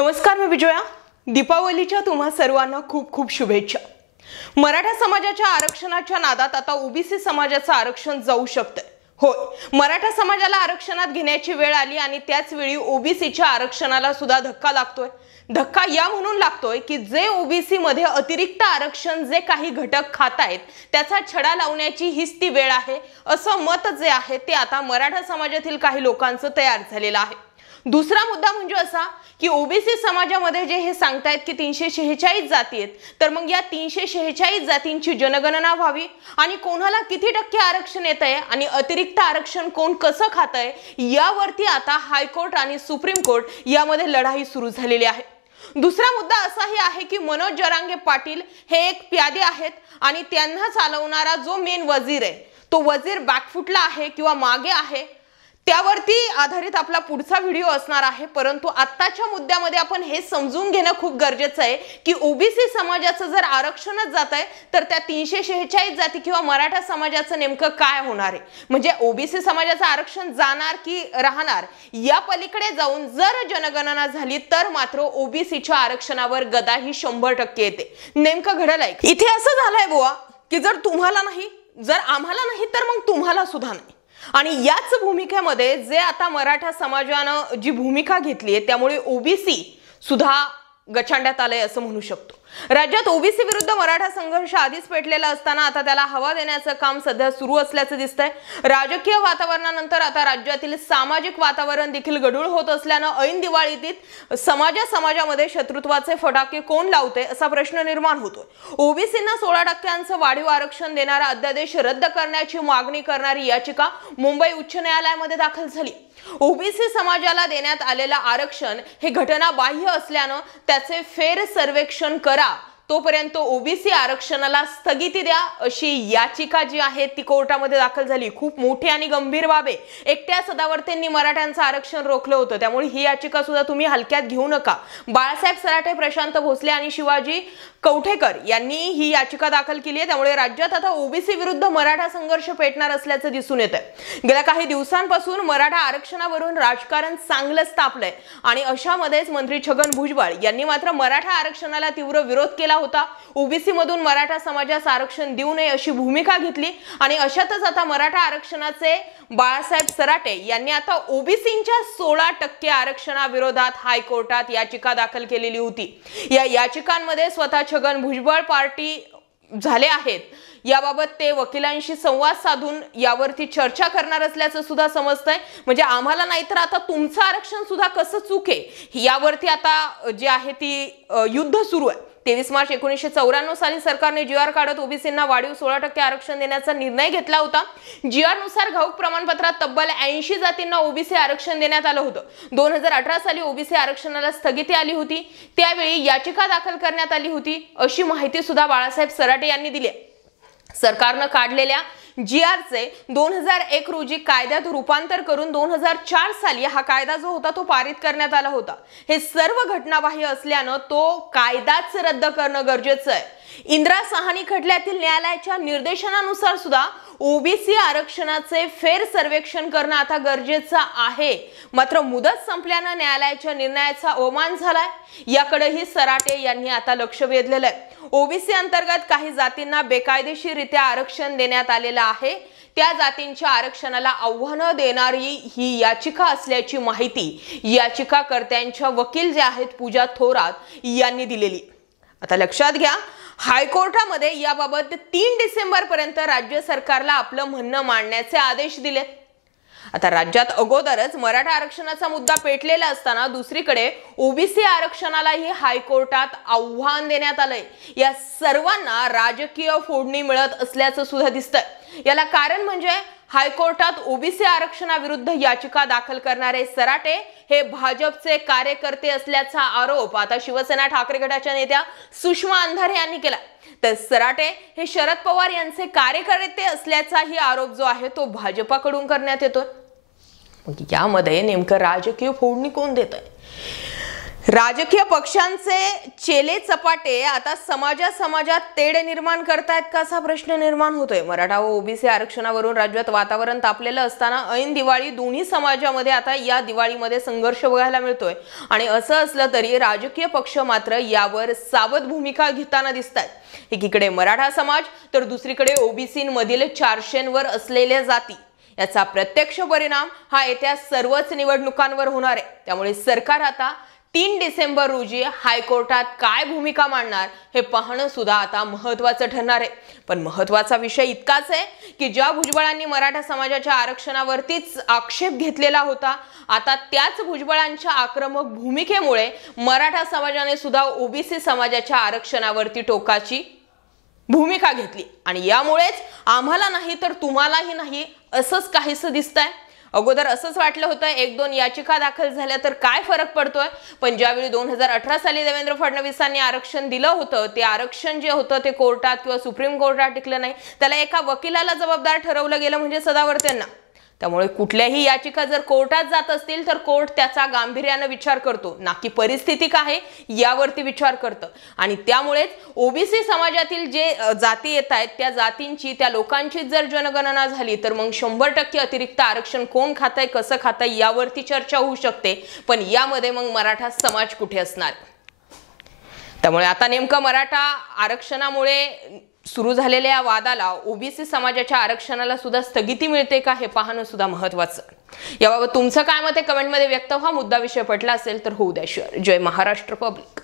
नमस्कार, मी विजया। दीपावलीच्या तुम्हा सर्वांना खूप खूप शुभेच्छा। मराठा समाजाच्या आरक्षणाच्या नादात आता ओबीसी समाजाचं आरक्षण जाऊ शकते। होय, मराठा समाजाला आरक्षणात घेण्याची वेळ आली आणि त्याच वेळी ओबीसीच्या आरक्षणाला सुद्धा धक्का लागतोय। धक्का या म्हणून लागतोय की जे ओबीसी मध्ये अतिरिक्त आरक्षण जे काही घटक खात आहेत त्याचा छडा लावण्याची हीच ती वेळ आहे, असं मत जे आहे ते आता मराठा समाजातील काही लोकांचं तयार झालेलं आहे। दुसरा मुद्दा म्हणजे असा की ओबीसी समाजामध्ये जे हे सांगतायत की 346 जाती आहेत, तर मग या 346 जातींची जनगणना व्हावी आणि कोणाला किती टक्के आरक्षण येतंय आणि अतिरिक्त आरक्षण कोण कसं खातंय यावरती आता हायकोर्ट आणि सुप्रीम कोर्ट यामध्ये लढाई सुरू झालेली आहे। दुसरा मुद्दा असाही आहे की मनोज जरांगे पाटील हे एक प्यादे आहेत आणि त्यांना चालवणारा जो मेन वजीर आहे तो वजीर बॅकफुटला आहे किंवा मागे आहे, त्यावरती आधारित आपला पुढचा व्हिडिओ असणार आहे। परंतु आत्ताच्या मुद्द्यामध्ये आपण हे समजून घेणं खूप गरजेचं आहे की ओबीसी समाजाचं जर आरक्षणच जात आहे तर त्या 346 जाती किंवा मराठा समाजाचं नेमकं काय होणार आहे, म्हणजे ओबीसी समाजाचं आरक्षण जाणार की राहणार, या पलीकडे जाऊन जर जनगणना झाली तर मात्र ओबीसीच्या आरक्षणावर गदा ही 100% येते। नेमकं घडलं आहे इथे असं झालंय बुवा की जर तुम्हाला नाही, जर आम्हाला नाही तर मग तुम्हाला सुद्धा नाही। आणि याच भूमिकेमध्ये जे आता मराठा समाजानं जी भूमिका घेतली आहे त्यामुळे ओबीसी सुद्धा गचांड्यात आलंय असं म्हणू शकतो। राज्यात ओबीसी विरुद्ध मराठा संघर्ष आधीच पेटलेला असताना आता त्याला हवा देण्याचं काम सध्या सुरू असल्याचं दिसतंय। राजकीय वातावरणानंतर आता राज्यातील सामाजिक वातावरण देखील गढूळ होत असल्यानं ऐन दिवाळीत समाजामध्ये शत्रुत्वाचे फटाके कोण लावते असा प्रश्न निर्माण होतोय। ओबीसींना 16% वाढीव आरक्षण देणारा अध्यादेश रद्द करण्याची मागणी करणारी याचिका मुंबई उच्च न्यायालयामध्ये दाखल झाली। ओबीसी समाजाला देण्यात आलेलं आरक्षण हे घटनाबाह्य असल्यानं त्याचे फेर सर्वेक्षण करा, तोपर्यंत ओबीसी आरक्षणाला स्थगिती द्या अशी याचिका जी आहे ती कोर्टामध्ये दाखल झाली। खूप मोठी आणि गंभीर बाब आहे। एकट्या सदावर्तेंनी मराठ्यांचं आरक्षण रोखलं होतं, त्यामुळे ही याचिका सुद्धा तुम्ही हलक्यात घेऊ नका। बाळासाहेब सराटे, प्रशांत भोसले आणि शिवाजी कवठेकर यांनी ही याचिका दाखल केली आहे। त्यामुळे राज्यात आता ओबीसी विरुद्ध मराठा संघर्ष पेटणार असल्याचं दिसून येत आहे। गेल्या काही दिवसांपासून मराठा आरक्षणावरून राजकारण चांगलंच तापलंय आणि अशामध्येच मंत्री छगन भुजबळ यांनी मात्र मराठा आरक्षणाला तीव्र विरोध केला होता। ओबीसी मधून मराठा समाजास आरक्षण देऊ नये अशी भूमिका घेतली आणि अशातच आता मराठा आरक्षणाचे बाळासाहेब सराटे यांनी आता ओबीसींच्या 16% आरक्षणाविरोधात हायकोर्टात याचिका दाखल केलेली होती। या याचिकांमध्ये स्वतः छगन भुजबळ पार्टी झाले आहेत। याबाबत ते वकिलांशी संवाद साधून यावरती चर्चा करणार असल्याचं सुद्धा समजतंय। म्हणजे आम्हाला नाही तर आता तुमचं आरक्षण सुद्धा कसं चूक आहे यावरती आता जे आहे ती युद्ध सुरू आहे। 23 मार्च 1994 साली सरकारने जीआर काढत ओबीसींना वाढीव 16% आरक्षण देण्याचा निर्णय घेतला होता। जीआर नुसार घाऊक प्रमाणपत्रात तब्बल 80 जातींना ओबीसी आरक्षण देण्यात आलं होतं। 2018 साली ओबीसी आरक्षणाला स्थगिती आली होती, त्यावेळी याचिका दाखल करण्यात आली होती अशी माहिती सुद्धा बाळासाहेब सराटे यांनी दिली आहे। सरकारनं काढलेल्या जीआरचे 2001 रोजी कायद्यात रूपांतर करून 2004 साली हा कायदा जो होता तो पारित करण्यात आला होता। हे सर्व घटनाबाह्य असल्यानं तो कायदाच रद्द करणं गरजेचं आहे। इंदिरा साहनी खटल्यातील न्यायालयाच्या निर्देशनानुसार सुद्धा ओबीसी आरक्षणाचे फेर सर्वेक्षण करणं आता गरजेचं आहे। मात्र मुदत संपल्यानं न्यायालयाच्या निर्णयाचा अवमान झालाय, याकडेही सराटे यांनी आता लक्ष वेधलेलं आहे। ओबीसी अंतर्गत काही जातींना बेकायदेशीररित्या आरक्षण देण्यात आलेलं आहे, त्या जातींच्या आरक्षणाला आव्हान देणारी ही याचिका असल्याची माहिती याचिकाकर्त्यांच्या वकील जे आहेत पूजा थोरात यांनी दिलेली। आता लक्षात घ्या, हायकोर्टामध्ये याबाबत 3 डिसेंबर पर्यंत राज्य सरकारला आपलं म्हणणं मांडण्याचे आदेश दिले। आता राज्यात अगोदरच मराठा आरक्षणाचा मुद्दा पेटलेला असताना दुसरीकडे ओबीसी आरक्षणालाही हायकोर्टात आव्हान देण्यात आलंय। या सर्वांना राजकीय फोडणी मिळत असल्याचं सुद्धा दिसतंय। याला कारण म्हणजे हायकोर्टात ओबीसी आरक्षणाविरुद्ध याचिका दाखल करणारे सराटे हे भाजपचे कार्यकर्ते असल्याचा आरोप आता शिवसेना ठाकरे गटाच्या नेत्या सुषमा अंधारे यांनी केला। तर सराटे हे शरद पवार यांचे कार्यकर्ते असल्याचाही आरोप जो आहे तो भाजपाकडून करण्यात येतोय। मग यामध्ये नेमकं राजकीय फोडणी कोण देत आहे? राजकीय पक्षांचे चेले चपाटे आता समाजात तेढ निर्माण करतायत का असा प्रश्न निर्माण होतोय। मराठा व ओबीसी आरक्षणावरून राज्यात वातावरण तापलेलं असताना ऐन दिवाळी दोन्ही समाजामध्ये आता या दिवाळीमध्ये संघर्ष बघायला मिळतोय आणि असं असलं तरी राजकीय पक्ष मात्र यावर सावध भूमिका घेताना दिसतात। एकीकडे मराठा समाज तर दुसरीकडे ओबीसींमधील 400वर असलेल्या जाती याचा प्रत्यक्ष परिणाम हा येत्या सर्वच निवडणुकांवर होणार आहे। त्यामुळे सरकार आता 3 डिसेंबर रोजी हायकोर्टात काय भूमिका मांडणार हे पाहणं सुद्धा आता महत्त्वाचं ठरणार आहे। पण महत्त्वाचा विषय इतकाच आहे की ज्या भुजबळांनी मराठा समाजाच्या आरक्षणावरतीच आक्षेप घेतलेला होता, आता त्याच भुजबळांच्या आक्रमक भूमिकेमुळे मराठा समाजाने सुद्धा ओबीसी समाजाच्या आरक्षणावरती टोकाची भूमिका घेतली आणि यामुळेच आम्हाला नाही तर तुम्हालाही नाही असंच काहीसं दिसतंय। अगोदर असंच वाटलं होतं 1-2 याचिका दाखल झाल्या तर काय फरक पडतोय, पण ज्यावेळी 2018 साली देवेंद्र फडणवीसांनी आरक्षण दिलं होतं ते आरक्षण जे होतं ते कोर्टात किंवा सुप्रीम कोर्टात टिकलं नाही, त्याला एका वकिलाला जबाबदार ठरवलं गेलं म्हणजे सदावर्तेंना। त्यामुळे कुठल्याही याचिका जर कोर्टात जात असतील तर कोर्ट त्याचा गांभीर्याने विचार करतो, ना की परिस्थिती काय आहे यावरती विचार करतं। आणि त्यामुळेच ओबीसी समाजातील जे जाती येत आहेत त्या जातींची त्या लोकांची जर जनगणना झाली तर मग 100% अतिरिक्त आरक्षण कोण खातंय कसं खातंय यावरती चर्चा होऊ शकते, पण यामध्ये मग मराठा समाज कुठे असणार। त्यामुळे आता नेमकं मराठा आरक्षणामुळे सुरू झालेल्या या वादाला ओबीसी समाजाच्या आरक्षणाला सुद्धा स्थगिती मिळते का हे पाहणं सुद्धा महत्त्वाचं। याबाबत तुमचं काय मत आहे कमेंटमध्ये व्यक्त व्हा। मुद्दा विषय पटला असेल तर होऊ द्या शेअर। जय महाराष्ट्र पब्लिक।